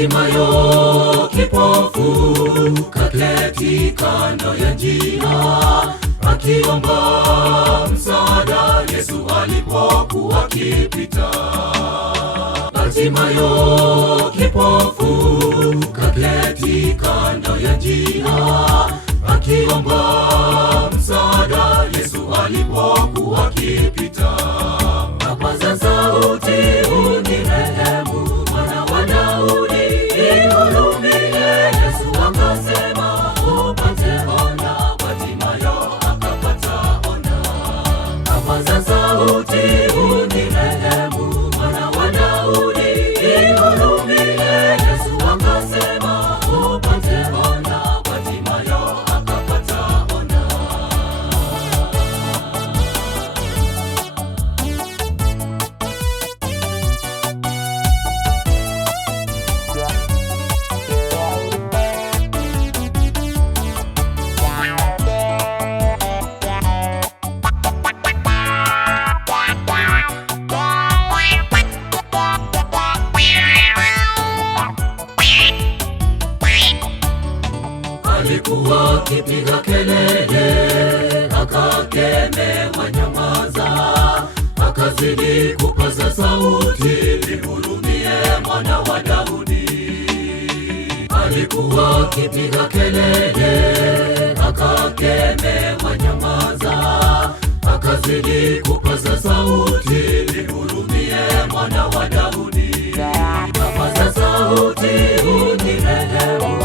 Hatimayo kipofu kaketi kando ya njia, akiomba msaada Yesu alipokuwa akipita. Hatimayo kipofu kaketi kando ya njia, akiomba msaada Yesu alipokuwa akipita. Akapaza sauti, unirehemu Mwana wa Daudi, nihurumie. Yesu akasema, upate ona. Hatimayo akapata ona. Akapaza sauti, unirehemu Mwana wa Daudi, nihurumie. Yesu akasema, upate ona. Hatimayo akapata ona. Alikuwa akipiga kelele, akakemewa, nyamaza. Akazidi kupaza sauti, nihurumie Mwana wa Daudi. Alikuwa akipiga kelele, akakemewa, nyamaza. Akazidi kupaza sauti, nihurumie Mwana wa Daudi. Kapaza sauti, unirehemu